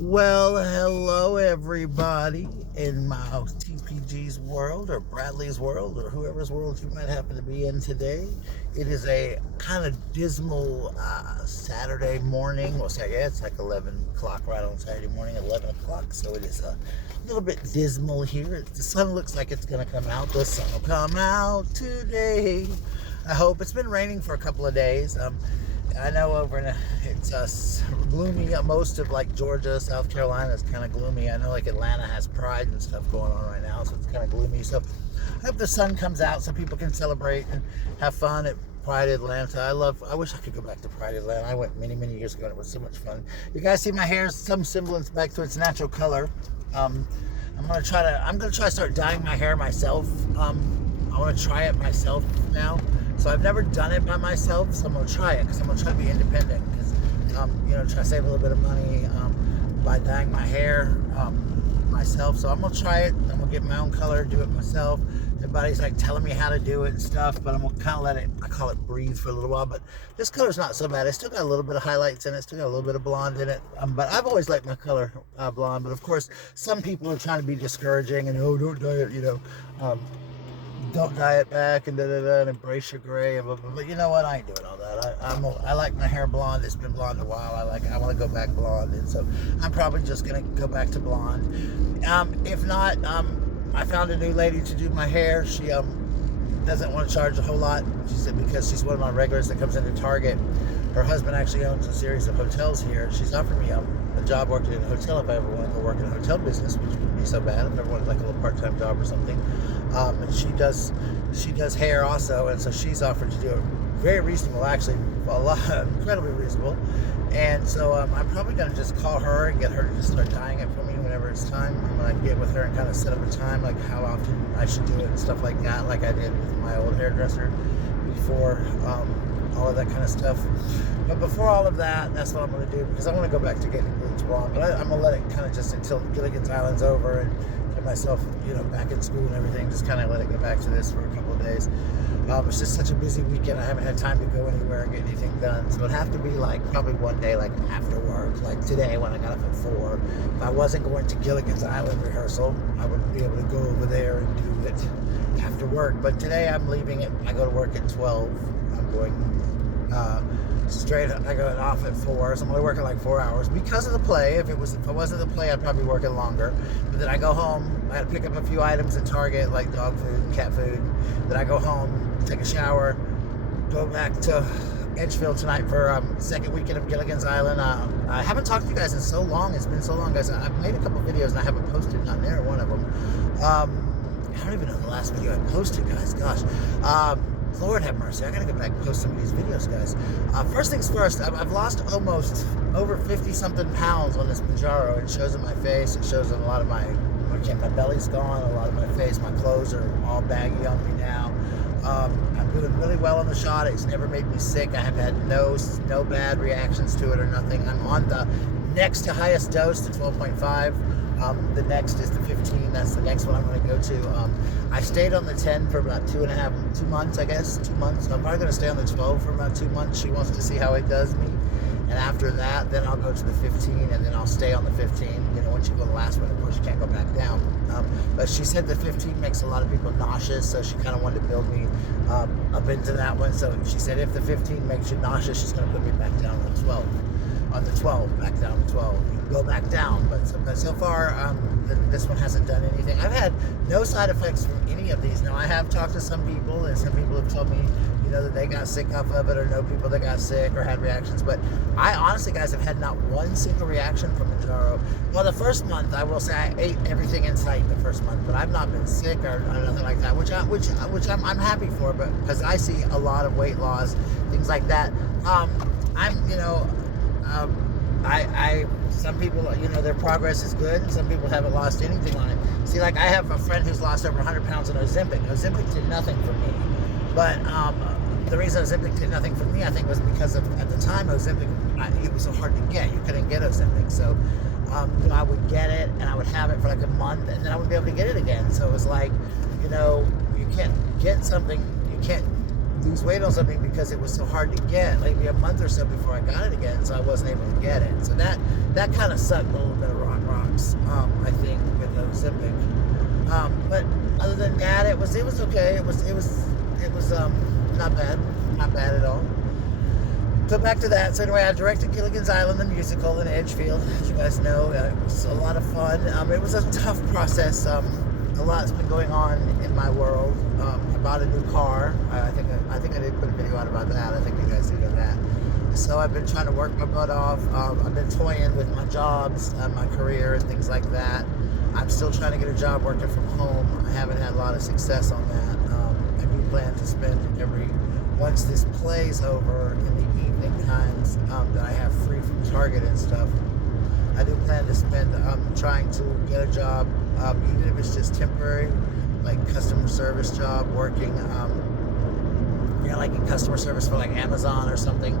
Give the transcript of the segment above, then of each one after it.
Well, hello everybody in my TPG'S world or Bradley's world or whoever's world you might happen to be in today. It is a kind of dismal Saturday morning. Well, yeah, it's like 11 o'clock right on Saturday morning, 11 o'clock. So it is a little bit dismal here. The sun looks like it's going to come out. The sun will come out today. I hope. It's been raining for a couple of days. I know it's gloomy. Most of like Georgia, South Carolina is kind of gloomy. I know like Atlanta has Pride and stuff going on right now, so it's kind of gloomy. So I hope the sun comes out so people can celebrate and have fun at Pride Atlanta. I wish I could go back to Pride Atlanta. I went many years ago and it was so much fun. You guys see my hair, some semblance back to its natural color. I'm gonna try to start dyeing my hair myself. I want to try it myself now. So I've never done it by myself, so I'm going to try it because I'm going to try to be independent because, try to save a little bit of money by dyeing my hair myself. So I'm going to try it. I'm going to get my own color, do it myself. Everybody's like telling me how to do it and stuff, but I'm going to kind of let it, I call it breathe for a little while. But this color's not so bad. It's still got a little bit of highlights in it, still got a little bit of blonde in it. But I've always liked my color blonde. But of course, some people are trying to be discouraging and, don't dye it, don't dye it back and and embrace your gray and blah, blah, blah. But you know what? I ain't doing all that. I like my hair blonde. It's been blonde a while. I want to go back blonde, and so I'm probably just gonna go back to blonde. If not, I found a new lady to do my hair. She doesn't want to charge a whole lot. She said because she's one of my regulars that comes into Target. Her husband actually owns a series of hotels here. She's offered me a job working in a hotel if I ever want to go work in a hotel business, which wouldn't be so bad if I ever wanted like a little part-time job or something. And she does hair also, and so she's offered to do it very reasonable, actually, incredibly reasonable. And so I'm probably going to just call her and get her to just start dyeing it for me whenever it's time. I'm going to get with her and kind of set up a time, like how often I should do it and stuff like that, like I did with my old hairdresser before. All of that kind of stuff. But before all of that, that's what I'm going to do because I want to go back to getting bleach blonde. But I'm going to let it kind of just until Gilligan's Island's over and get myself, back in school and everything. Just kind of let it go back to this for a couple of days. It's just such a busy weekend. I haven't had time to go anywhere and get anything done. So it'd have to be like probably one day, like after work, like today when I got up at 4. If I wasn't going to Gilligan's Island rehearsal, I wouldn't be able to go over there and do it after work. But today I'm leaving it. I go to work at 12. I'm going straight up. I go off at 4, so I'm only working like 4 hours because of the play. If it wasn't the play, I'd probably be working longer. But then I go home. I got to pick up a few items at Target, like dog food and cat food. Then I go home, take a shower, go back to Edgefield tonight for second weekend of Gilligan's Island. I haven't talked to you guys in so long. It's been so long, guys. I've made a couple videos and I haven't posted, not near one of them. I don't even know the last video I posted, guys. Gosh. Lord have mercy. I gotta go back and post some of these videos, guys. First things first, I've lost almost over 50 something pounds on this Manjaro. It shows in my face. It shows in a lot of my belly's gone, a lot of my face. My clothes are all baggy on me now. I'm doing really well on the shot. It's never made me sick. I have had no bad reactions to it or nothing. I'm on the next to highest dose, the 12.5. The next is the 15. That's the next one I'm going to go to. I stayed on the 10 for about 2 months, I guess. 2 months. So I'm probably going to stay on the 12 for about 2 months. She wants to see how it does me. And after that, then I'll go to the 15, and then I'll stay on the 15. Once you go to the last one, of course, you can't go back down. But she said the 15 makes a lot of people nauseous, so she kind of wanted to build me up into that one. So she said if the 15 makes you nauseous, she's going to put me back down on the 12. On the 12, back down to 12. You can go back down, but so far, this one hasn't done anything. I've had no side effects from any of these. Now, I have talked to some people, and some people have told me, that they got sick off of it, or know people that got sick or had reactions. But I honestly, guys, have had not one single reaction from Manjaro. Well, the first month, I will say I ate everything in sight the first month, but I've not been sick or nothing like that, which I'm happy for, but because I see a lot of weight loss, things like that. Some people, their progress is good, and some people haven't lost anything on it. See, like I have a friend who's lost over 100 pounds on Ozempic. Ozempic did nothing for me, but the reason Ozempic did nothing for me, I think, was because of, at the time, Ozempic, it was so hard to get. You couldn't get Ozempic, so I would get it, and I would have it for like a month, and then I wouldn't be able to get it again. So it was like, you can't get something, you can't lose weight on something because it was so hard to get, like maybe a month or so before I got it again, so I wasn't able to get it. So that kind of sucked a little bit of rocks, I think, with the Ozempic. But other than that, it was okay. It was not bad at all. So back to that. So anyway, I directed Gilligan's Island, the musical, in Edgefield. As you guys know, it was a lot of fun. It was a tough process. A lot's been going on in my world. I bought a new car. I think I did put a video out about that. I think you guys did know that. So I've been trying to work my butt off. I've been toying with my jobs, my career, and things like that. I'm still trying to get a job working from home. I haven't had a lot of success on that. I do plan to spend once this play's over in the evening times that I have free from Target and stuff, I do plan to spend trying to get a job, even if it's just temporary, like customer service job, working, like in customer service for like Amazon or something,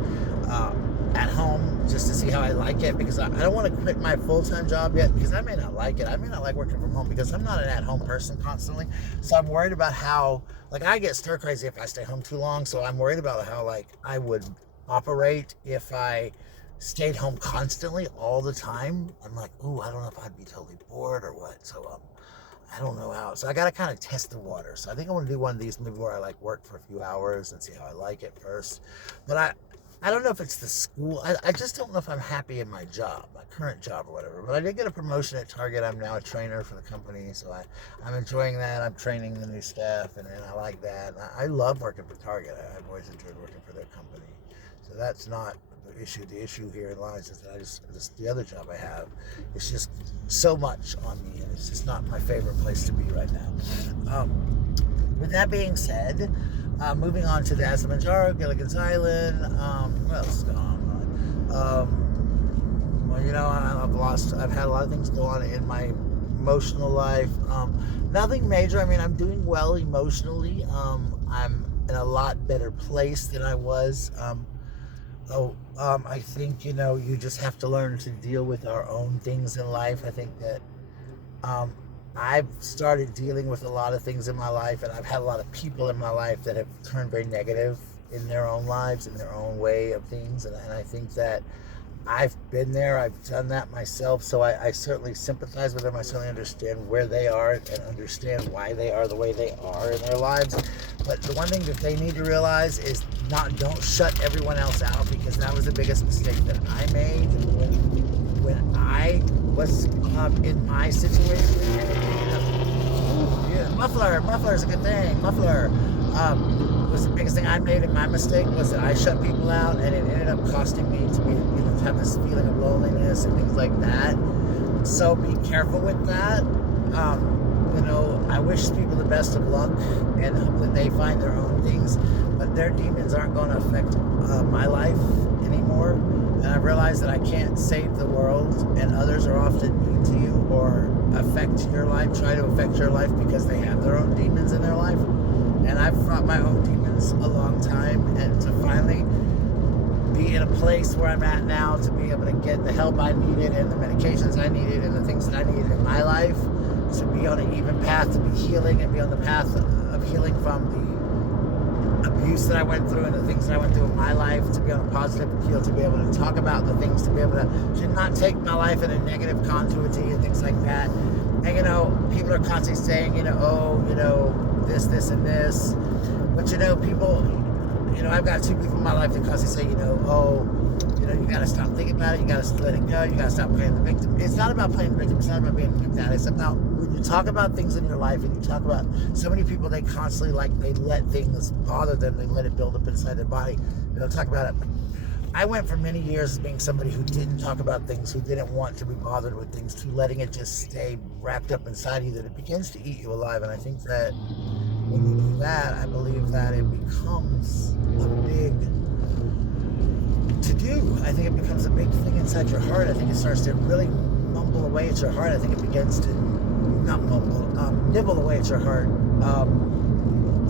at home, just to see how I like it, because I don't want to quit my full-time job yet, because I may not like it. I may not like working from home because I'm not an at-home person constantly. So I'm worried about how, like, I get stir crazy if I stay home too long. So I'm worried about how, like, I would operate if I stayed home constantly all the time. I'm like, ooh, I don't know if I'd be totally bored or what. So I don't know how. So I got to kind of test the water. So I think I want to do one of these maybe where I like work for a few hours and see how I like it first. But I don't know if it's the school. I just don't know if I'm happy in my job, my current job or whatever. But I did get a promotion at Target. I'm now a trainer for the company. So I'm enjoying that. I'm training the new staff, and I like that. And I love working for Target. I've always enjoyed working for their company. So that's not the issue. The issue here lies is that the other job I have, it's just so much on me, and it's just not my favorite place to be right now. With that being said, moving on to the Kilimanjaro, Gilligan's Island. What else is going on? Well, I've had a lot of things go on in my emotional life. Nothing major. I mean, I'm doing well emotionally. I'm in a lot better place than I was. I think, you just have to learn to deal with our own things in life. I think that, I've started dealing with a lot of things in my life, and I've had a lot of people in my life that have turned very negative in their own lives, in their own way of things, and I think that I've been there, I've done that myself, so I certainly sympathize with them. I certainly understand where they are and understand why they are the way they are in their lives. But the one thing that they need to realize is don't shut everyone else out, because that was the biggest mistake that I made when I was in my situation. Muffler is a good thing. Muffler was the biggest thing I made, and my mistake was that I shut people out, and it ended up costing me to have this feeling of loneliness and things like that. So be careful with that. I wish people the best of luck and hope that they find their own things, but their demons aren't going to affect my life anymore. And I've realized that I can't save the world, and others are often mean to you or affect your life, try to affect your life because they have their own demons in their life. And I've fought my own demons a long time, and to finally be in a place where I'm at now, to be able to get the help I needed and the medications I needed and the things that I needed in my life, to be on an even path to be healing and be on the path of healing from the abuse that I went through and the things that I went through in my life, to be on a positive appeal, to be able to talk about the things, to be able to not take my life in a negative continuity and things like that. And people are constantly saying, this and this. But people, I've got two people in my life that constantly say, you gotta stop thinking about it, you gotta let it go, you gotta stop playing the victim. It's not about playing the victim, it's not about being victim. It's about when you talk about things in your life, and you talk about so many people, they constantly they let things bother them, they let it build up inside their body. They don't talk about it. I went for many years as being somebody who didn't talk about things, who didn't want to be bothered with things, to letting it just stay wrapped up inside you, that it begins to eat you alive. And I think that when you do that, I believe that it becomes a big to do. I think it becomes a big thing inside your heart. I think it starts to really mumble away at your heart. I think it begins to nibble away at your heart.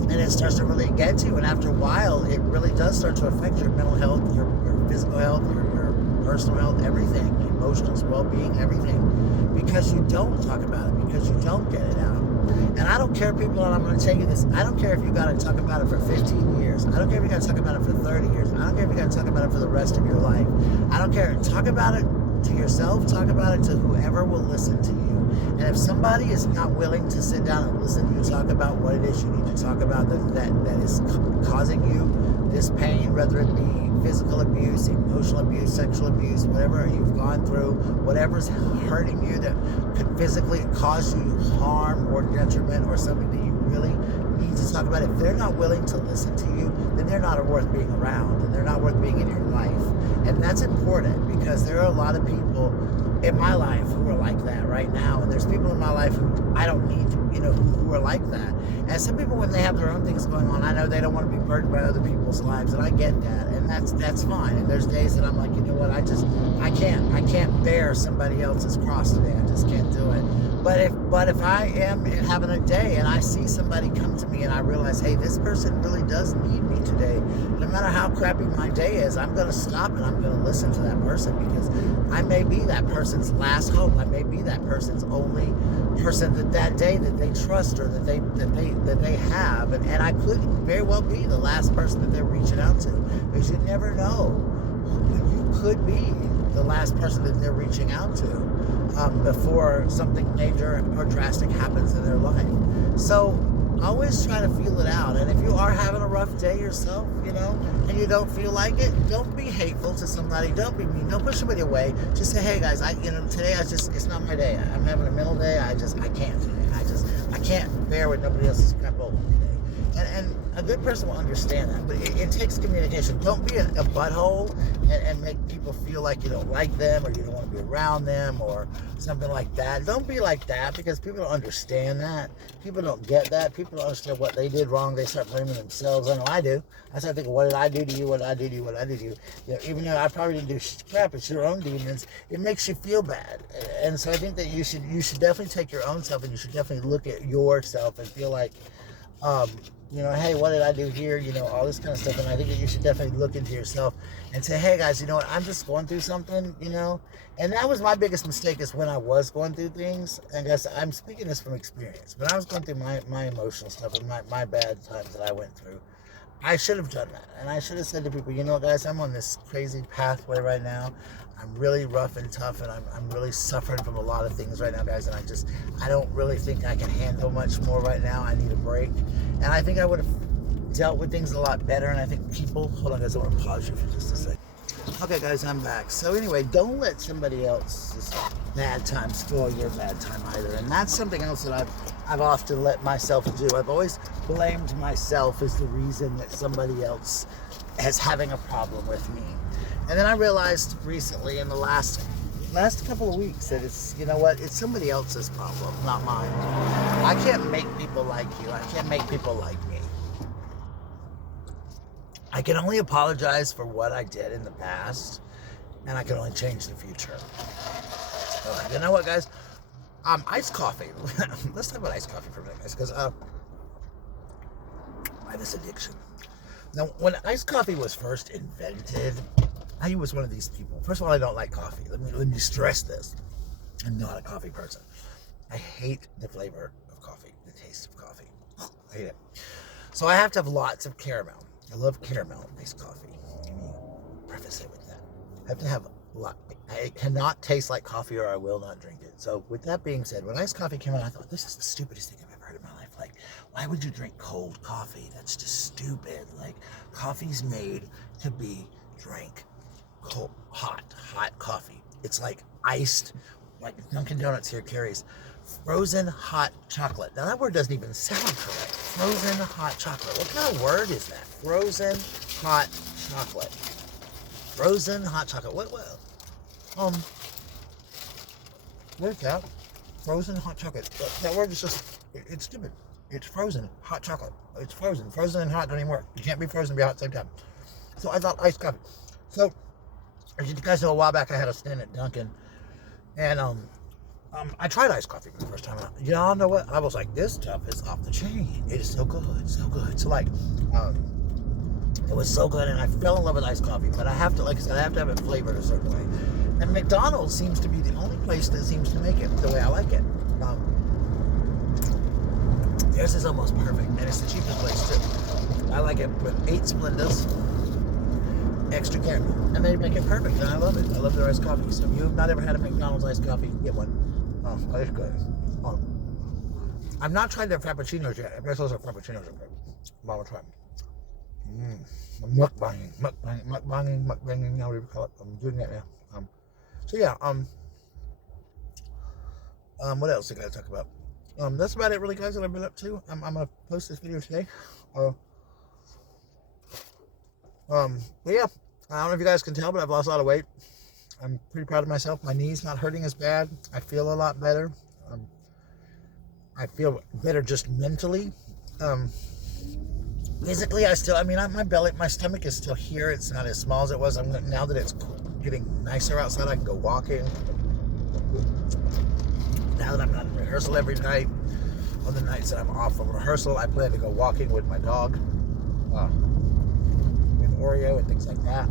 And it starts to really get to you. And after a while, it really does start to affect your mental health, your physical health, your personal health, everything, emotional well-being, everything. Because you don't talk about it, because you don't get it out. And I don't care, people, and I'm going to tell you this, I don't care if you got to talk about it for 15 years. I don't care if you got to talk about it for 30 years. I don't care if you got to talk about it for the rest of your life. I don't care. Talk about it to yourself. Talk about it to whoever will listen to you. And if somebody is not willing to sit down and listen to you talk about what it is you need to talk about that is causing you this pain, whether it be physical abuse, emotional abuse, sexual abuse, whatever you've gone through, whatever's hurting you that could physically cause you harm or detriment or something that you really need to talk about, if they're not willing to listen to you, then they're not worth being around, and they're not worth being in your life. And that's important, because there are a lot of people in my life who are like that right now, and there's people in my life who I don't need, who are like that. And some people, when they have their own things going on, I know they don't want to be burdened by other people's lives, and I get that, and that's fine. And there's days that I'm like, you know what, I can't bear somebody else's cross today. I just can't do it. But if I am having a day and I see somebody come to me and I realize, hey, this person really does need me today, no matter how crappy my day is, I'm going to stop and I'm going to listen to that person, because I may be that person's last hope. I may be that person's only person that day that they trust, or that they have, and I could very well be the last person that they're reaching out to, because you never know. You could be the last person that they're reaching out to before something major or drastic happens in their life. So always try to feel it out. And if you are having a rough day yourself, and you don't feel like it, don't be hateful to somebody. Don't be mean. Don't push somebody away. Just say, hey guys, today it's not my day. I'm having a mental day. I can't today. I can't bear with nobody else's crap over me today. And a good person will understand that, but it takes communication. Don't be a butthole and make people feel like you don't like them, or you don't want to be around them, or something like that. Don't be like that, because people don't understand that. People don't get that. People don't understand what they did wrong. They start blaming themselves. I know I do. I start thinking, what did I do to you? What did I do to you? What did I do to you? Even though I probably didn't do crap, it's your own demons. It makes you feel bad. And so I think that you should definitely take your own self, and you should definitely look at yourself and feel like, hey, what did I do here? All this kind of stuff. And I think that you should definitely look into yourself and say, hey guys, you know what? I'm just going through something, And that was my biggest mistake, is when I was going through things. And guys, I'm speaking this from experience. When I was going through my emotional stuff and my bad times that I went through, I should have done that. And I should have said to people, guys, I'm on this crazy pathway right now. I'm really rough and tough, and I'm really suffering from a lot of things right now, guys. And I don't really think I can handle much more right now. I need a break. And I think I would have dealt with things a lot better. And I think hold on guys, I want to pause you for just a second. Okay guys, I'm back. So anyway, don't let somebody else's bad time spoil your bad time either. And that's something else that I've often let myself do. I've always blamed myself as the reason that somebody else is having a problem with me. And then I realized recently, in the last couple of weeks, that it's somebody else's problem, not mine. I can't make people like you. I can't make people like me. I can only apologize for what I did in the past, and I can only change the future. You know what, guys? Iced coffee. Let's talk about iced coffee for a minute, guys, because I have this addiction. Now, when iced coffee was first invented, I was one of these people. First of all, I don't like coffee. Let me stress this. I'm not a coffee person. I hate the flavor of coffee, the taste of coffee. I hate it. So I have to have lots of caramel. I love caramel-based coffee. Let me preface it with that. I have to have a lot. It cannot taste like coffee, or I will not drink it. So with that being said, when iced coffee came out, I thought, this is the stupidest thing I've ever heard in my life. Like, why would you drink cold coffee? That's just stupid. Like, coffee's made to be drank cold, hot coffee. It's like iced, like Dunkin' Donuts here carries frozen hot chocolate. Now that word doesn't even sound correct. Frozen hot chocolate. What kind of word is that? Frozen hot chocolate. Frozen hot chocolate. What? What is that? Frozen hot chocolate. That word is just, it's stupid. It's frozen hot chocolate. It's frozen. Frozen and hot don't even work. You can't be frozen and be hot at the same time. So I thought iced coffee. So, as you guys know, a while back I had a stint at Dunkin', and I tried iced coffee for the first time. Y'all know what? I was like, this stuff is off the chain. It is so good, so good. So like, it was so good, and I fell in love with iced coffee. But I have to, like I said, I have to have it flavored a certain way. And McDonald's seems to be the only place that seems to make it the way I like it. Theirs is almost perfect, and it's the cheapest place too. I like it with 8 Splendas, extra caramel, and they make it perfect, and I love it. I love their iced coffee. So if you've not ever had a McDonald's iced coffee, get one. Oh, it's good. Oh. I've not tried their frappuccinos yet. I guess those are frappuccinos are good. I'm gonna try them. Mukbanging, however you call it. I'm doing that now. So yeah, what else I gotta talk about? That's about it really, guys, that I've been up to. I'm gonna post this video today. But yeah, I don't know if you guys can tell, but I've lost a lot of weight. I'm pretty proud of myself. My knee's not hurting as bad. I feel a lot better. I feel better just mentally. Physically, my belly, my stomach is still here. It's not as small as it was. Now that it's getting nicer outside, I can go walking. Now that I'm not in rehearsal every night, on the nights that I'm off from rehearsal, I plan to go walking with my dog, with Oreo and things like that.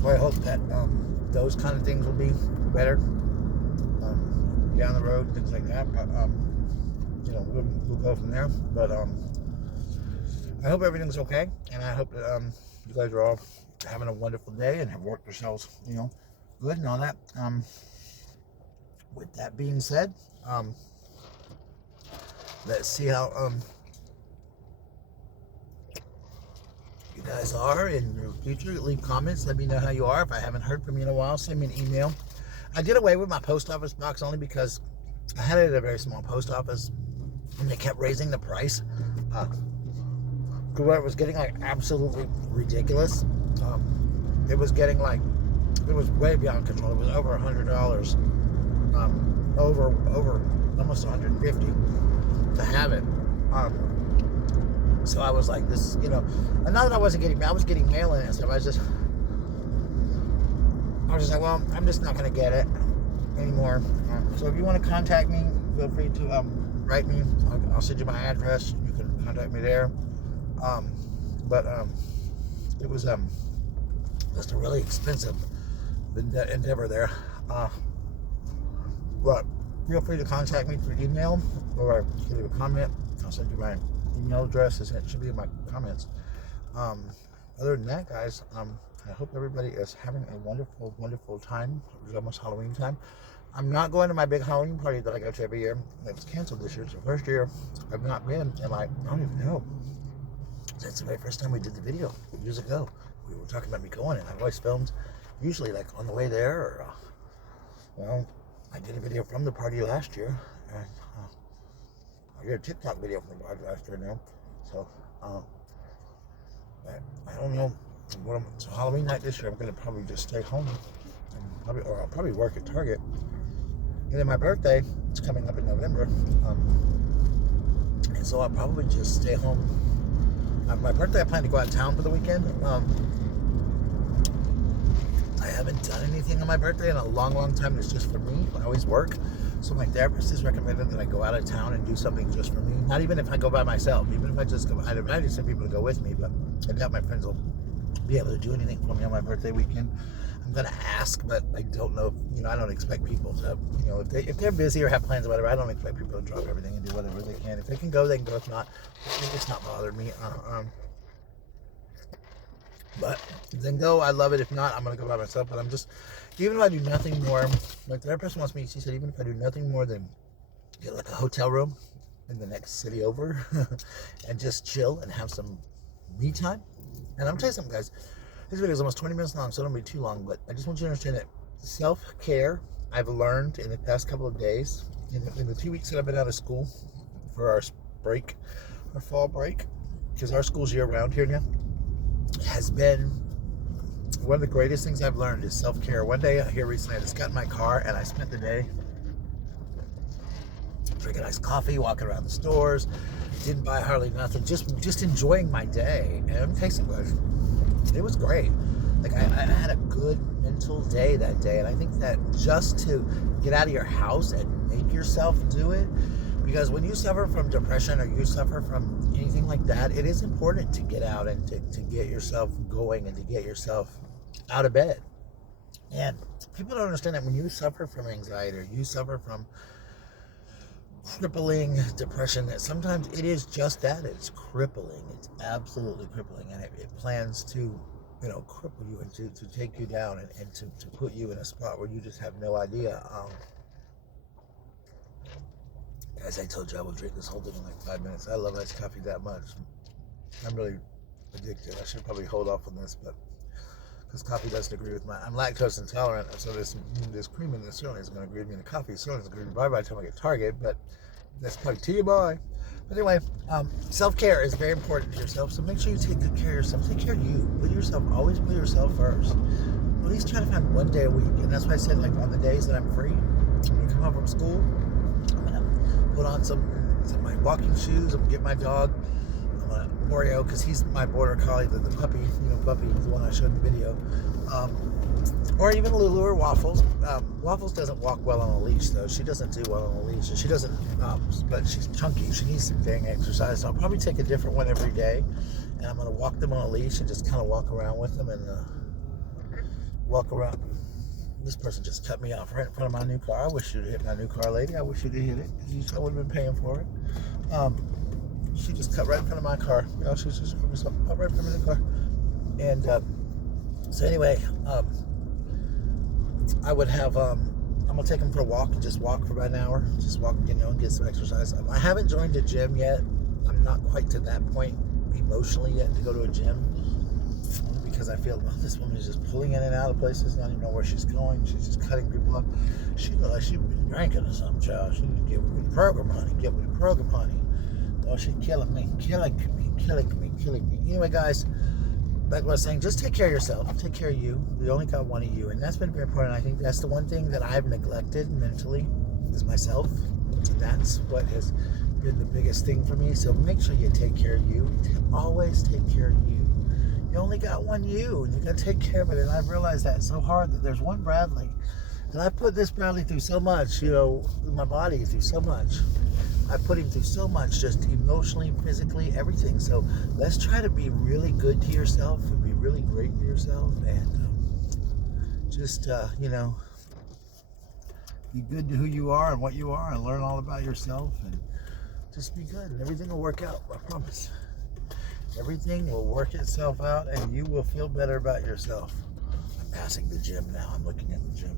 So I hope that those kind of things will be better down the road, things like that. But we'll go from there. But I hope everything's okay, and I hope that you guys are all having a wonderful day and have worked yourselves, good and all that. With that being said, let's see how you guys are in the future. Leave comments. Let me know how you are. If I haven't heard from you in a while, send me an email. I did away with my post office box only because I had it at a very small post office, and they kept raising the price. It was getting like absolutely ridiculous. It was way beyond control. It was over $100. Over almost 150 to have it. So I was like, this, and not that I wasn't getting mail, I was getting mail in and stuff. I was just like, well, I'm just not going to get it anymore. So if you want to contact me, feel free to write me. I'll send you my address. You can contact me there. But it was just a really expensive endeavor there. But feel free to contact me through email or leave a comment. I'll send you my email address. It should be in my comments. Other than that, guys, I hope everybody is having a wonderful, wonderful time. It's almost Halloween time. I'm not going to my big Halloween party that I go to every year. It was canceled this year. It's the first year I've not been, and I don't even know. That's the very first time we did the video years ago. We were talking about me going, and I've always filmed, usually like on the way there, or I did a video from the party last year, and I did a TikTok video from the party last year now. So I don't know. So Halloween night this year, I'm gonna probably just stay home, and I'll probably work at Target. And then my birthday is coming up in November, and so I'll probably just stay home. My birthday, I plan to go out of town for the weekend. I haven't done anything on my birthday in a long, long time. It's just for me. I always work. So my therapist has recommended that I go out of town and do something just for me. Not even if I go by myself. Even if I just go, I'd invited some people to go with me, but I doubt my friends will be able to do anything for me on my birthday weekend. I'm going to ask, but I don't know. I don't expect people to, if they're busy or have plans or whatever, I don't expect people to drop everything and do whatever they can. If they can go, they can go. If not, it's not bothering me. But then go, I love it. If not, I'm going to go by myself. But I'm just, even if I do nothing more, my therapist wants me, she said, even if I do nothing more than get like a hotel room in the next city over and just chill and have some me time. And I'm telling you something, guys, this video is almost 20 minutes long, so it don't be too long, but I just want you to understand that self-care, I've learned in the past couple of days, in the 2 weeks that I've been out of school for our break, our fall break, because our school's year-round here now, has been one of the greatest things I've learned is self-care. One day here recently, I just got in my car and I spent the day drinking iced coffee, walking around the stores, didn't buy hardly nothing, just enjoying my day. And I'm tasting good. It was great. Like I had a good mental day that day, and I think that just to get out of your house and make yourself do it, because when you suffer from depression or you suffer from anything like that, it is important to get out and to get yourself going and to get yourself out of bed. And people don't understand that when you suffer from anxiety or you suffer from crippling depression that sometimes it is just that. It's crippling. It's absolutely crippling. And it plans to, cripple you and to take you down and to put you in a spot where you just have no idea. As I told you, I will drink this whole thing in like 5 minutes. I love iced coffee that much. I'm really addicted. I should probably hold off on this, but because coffee doesn't agree with I'm lactose intolerant, so this cream in this certainly isn't going to agree with me, and the coffee certainly isn't going to agree with me by the time I get Target, but that's probably TMI. But anyway, self-care is very important to yourself, so make sure you take good care of yourself. Take care of you. Always put yourself first. At least try to find one day a week, and that's why I said, like, on the days that I'm free, when I come home from school, I'm going to put on some my walking shoes, I'm going to get my dog, Oreo, because he's my border collie, the puppy, Puppy, the one I showed in the video, or even Lulu or Waffles. Waffles doesn't walk well on a leash, though. She doesn't do well on a leash. She doesn't, but she's chunky. She needs some dang exercise. So I'll probably take a different one every day, and I'm going to walk them on a leash and just kind of walk around with them and walk around. This person just cut me off right in front of my new car. I wish you'd hit my new car, lady. I wish you'd hit it. I would have been paying for it. She just cut right in front of my car. She just cut right in front of the car. And so anyway, I would have, I'm going to take him for a walk and just walk for about an hour. Just walk, and get some exercise. I haven't joined a gym yet. I'm not quite to that point emotionally yet to go to a gym. Only because I feel, this woman is just pulling in and out of places. Not even know where she's going. She's just cutting people up. She looked like she'd been drinking or something, child. She need to get with the program, honey. Get with the program, honey. Oh, she's killing me. Anyway, guys, like what I was saying, just take care of yourself. Take care of you. We only got one of you, and that's been very important. I think that's the one thing that I've neglected mentally is myself. And that's what has been the biggest thing for me. So make sure you take care of you. Always take care of you. You only got one you, and you got to take care of it. And I've realized that so hard that there's one Bradley. And I put this Bradley through so much, my body through so much. I put him through so much, just emotionally, physically, everything. So let's try to be really good to yourself and be really great to yourself, and just, be good to who you are and what you are, and learn all about yourself, and just be good, and everything will work out. I promise. Everything will work itself out, and you will feel better about yourself. I'm passing the gym now. I'm looking at the gym.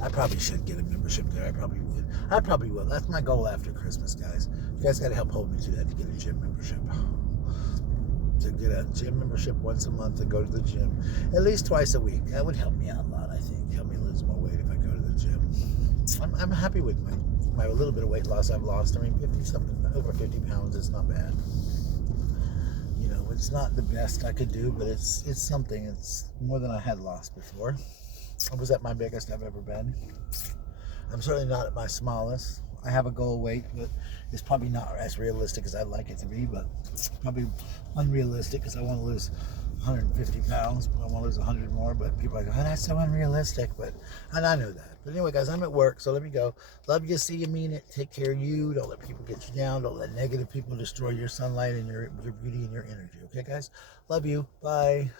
I probably should get a membership there. I probably will. That's my goal after Christmas, guys. You guys got to help hold me to that, to get a gym membership. To get a gym membership once a month and go to the gym at least twice a week. That would help me out a lot, I think. Help me lose more weight if I go to the gym. I'm happy with my little bit of weight loss I've lost. I mean, 50-something, over 50 pounds is not bad. It's not the best I could do, but it's something. It's more than I had lost before. I was at my biggest I've ever been. I'm certainly not at my smallest. I have a goal weight, but it's probably not as realistic as I'd like it to be, but it's probably unrealistic because I want to lose 150 pounds, but I want to lose 100 more, but people are like, oh, that's so unrealistic, and I know that. But anyway, guys, I'm at work, so let me go. Love you, see you, mean it. Take care of you. Don't let people get you down. Don't let negative people destroy your sunlight and your beauty and your energy. Okay, guys? Love you. Bye.